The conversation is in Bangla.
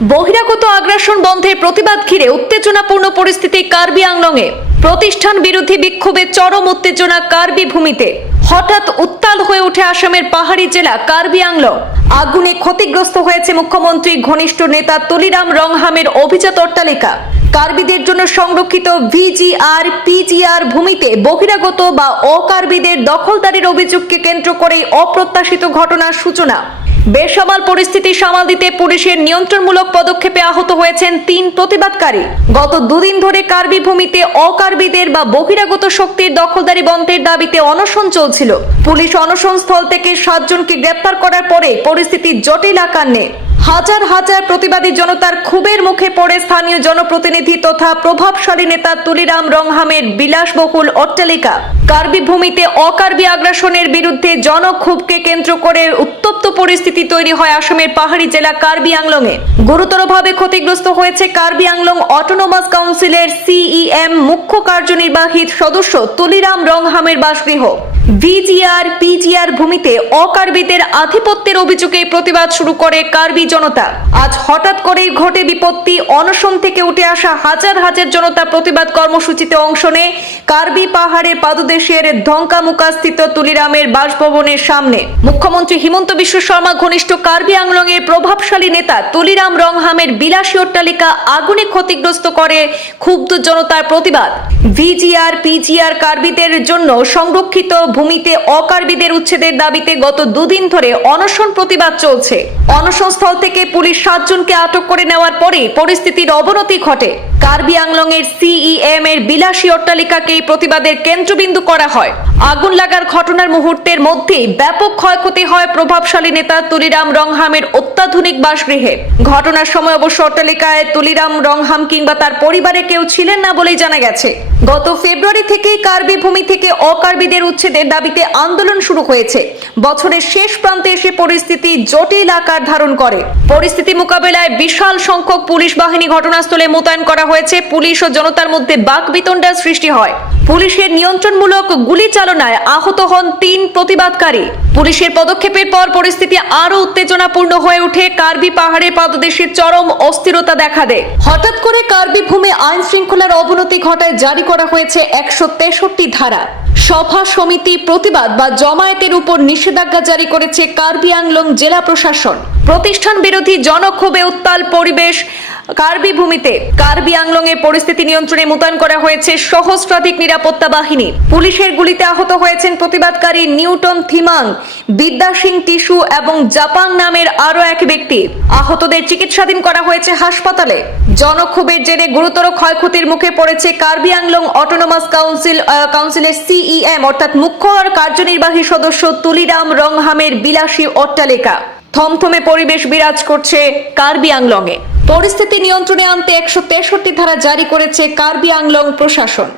বহিরাগত আগ্রাসন বন্ধের প্রতিবাদ ঘিরে উত্তেজনাপূর্ণ পরিস্থিতি কার্বি আংলংয়ে। প্রতিষ্ঠান বিরোধী বিক্ষোভে চরম উত্তেজনা কার্বি ভূমিতে। হঠাৎ উত্তাল হয়ে ওঠে আসামের পাহাড়ি জেলা কার্বি আংলং। আগুনে ক্ষতিগ্রস্ত হয়েছে মুখ্যমন্ত্রী ঘনিষ্ঠ নেতা তুলিরাম রংহামের অভিজাত অট্টালিকা। কার্বিদের জন্য সংরক্ষিত ভিজিআর পিজিআর ভূমিতে বহিরাগত বা অকার্বিদের দখলদারির অভিযোগকে কেন্দ্র করে অপ্রত্যাশিত ঘটনার সূচনা। বেসামাল পরিস্থিতি সামাল দিতে পুলিশের নিয়ন্ত্রণমূলক পদক্ষেপে আহত হয়েছেন ৩ প্রতিবাদকারী। গত দুদিন ধরে কার্বি ভূমিতে অকার্বিদের বা বহিরাগত শক্তির দখলদারি বন্ধের দাবিতে অনশন চলছিল। পুলিশ অনশন স্থল থেকে ৭ জনকে গ্রেপ্তার করার পরে পরিস্থিতি জটিল আকার নেয়। হাজার হাজার প্রতিবাদী জনতার ক্ষোভের মুখে পড়ে স্থানীয় জনপ্রতিনিধি তথা প্রভাবশালী নেতা তুলিরাম রংহামের বিলাসবহুল অট্টালিকা। কার্বি ভূমিতে অকার্বি আগ্রাসনের বিরুদ্ধে জনক্ষোভকে কেন্দ্র করে উত্তপ্ত পরিস্থিতি তৈরি হয় আসামের পাহাড়ি জেলা কার্বি আংলংয়ে। গুরুতরভাবে ক্ষতিগ্রস্ত হয়েছে কার্বি আংলং অটোনোমাস কাউন্সিলের সিইএম মুখ্য কার্যনির্বাহী সদস্য তুলিরাম রংহামের বাসগৃহ। ভিজিআর পিজিআর ভূমিতে অকার্বিদের আধিপত্যের অভিযোগে প্রতিবাদ শুরু করে কার্বি জনতা। আজ হঠাৎ করেই ঘটে বিপত্তি। অনশন থেকে উঠে আসা হাজার হাজার জনতা প্রতিবাদ কর্মসূচিতে অংশ নেয় কার্বি পাহাড়ের পাদদেশের ধঙ্কামুকা স্থিত তুলিরামের বাসভবনের সামনে। মুখ্যমন্ত্রী হিমন্ত বিশ্ব শর্মা ঘনিষ্ঠ কার্বি আংলং এর প্রভাবশালী নেতা তুলিরাম রংহামের বিলাসী অট্টালিকা আগুনে ক্ষতিগ্রস্ত করে ক্ষুব্ধ জনতার প্রতিবাদ। ভিজিআর পিজিআর কার্বিদের জন্য সংরক্ষিত ভূমিতে অকার্বিদের উচ্ছেদের দাবিতে গত দুদিন ধরে অনশন প্রতিবাদ চলছে। অনশন স্থল থেকে পুলিশ ৭ জনকে আটক করে নেওয়ার পরে পরিস্থিতির অবনতি ঘটে। কার্বি আংলং এর সিইএম এর বিলাসী অট্টালিকাকে প্রতিবাদের কেন্দ্রবিন্দু করা হয়। আগুন লাগার ঘটনার মুহূর্তের মধ্যেই ব্যাপক ক্ষয়ক্ষতি হয় প্রভাবশালী নেতা তুলিরাম রংহামের অত্যাধুনিক বাসগৃহে। ঘটনার সময় অবশ্য অট্টালিকায় তুলিরাম রংহাম কিংবা তার পরিবারে কেউ ছিলেন না বলেই জানা গেছে। গত ফেব্রুয়ারি থেকেই কার্বি ভূমি থেকে অকার্বিদের উচ্ছেদের দাবিতে আন্দোলন শুরু হয়েছে। বছরের শেষ প্রান্তে এসে পরিস্থিতি জটিল আকার ধারণ করে। পরিস্থিতি মোকাবেলায় বিশাল সংখ্যক পুলিশ বাহিনী ঘটনাস্থলে মোতায়েন করা হয়েছে। পুলিশ ও জনতার মধ্যে বাকবিতণ্ডার সৃষ্টি হয়। পুলিশের নিয়ন্ত্রণমূলক গুলি চালনায় আহত হন ৩ প্রতিবাদকারী। পুলিশের পদক্ষেপের পর পরিস্থিতি আরো উত্তেজনাপূর্ণ হয়ে ওঠে। কার্বি পাহাড়ের পাদদেশে চরম অস্থিরতা দেখা দেয়। হঠাৎ করে কার্বি ভূমি আইন শৃঙ্খলার অবনতি ঘটায় জারি করা হয়েছে ১৬৩ ধারা। সভা সমিতি প্রতিবাদ বা জমায়েতের উপর নিষেধাজ্ঞা জারি করেছে কার্বি আংলং জেলা প্রশাসন। প্রতিষ্ঠান বিরোধী জনক্ষোভে উত্তাল পরিবেশ কার্বি ভূমিতে। কার্বি আংলং এর পরিস্থিতি নিয়ন্ত্রণে মোতায়েন করা হয়েছে সহস্রাধিক নিরাপত্তা বাহিনী। পুলিশের গুলিতে আহত হয়েছেন প্রতিবাদকারী নিউটন থিমাং, বিদ্যা সিং টিসু এবং জাপাং নামের আরো এক ব্যক্তি। আহতদের চিকিৎসাধীন করা হয়েছে হাসপাতালে। জনক্ষোভের জেরে গুরুতর ক্ষয়ক্ষতির মুখে পড়েছে কার্বি আংলং অটোনোমাস কাউন্সিলের সিইএম অর্থাৎ মুখ্য কার্যনির্বাহী সদস্য তুলিরাম রংহামের বিলাসী অট্টালিকা। থমথমে পরিবেশ বিরাজ করছে কার্বি আংলংয়ে। পরিস্থিতি নিয়ন্ত্রণে আনতে ১৬৩ ধারা জারি করেছে কার্বি আংলং প্রশাসন।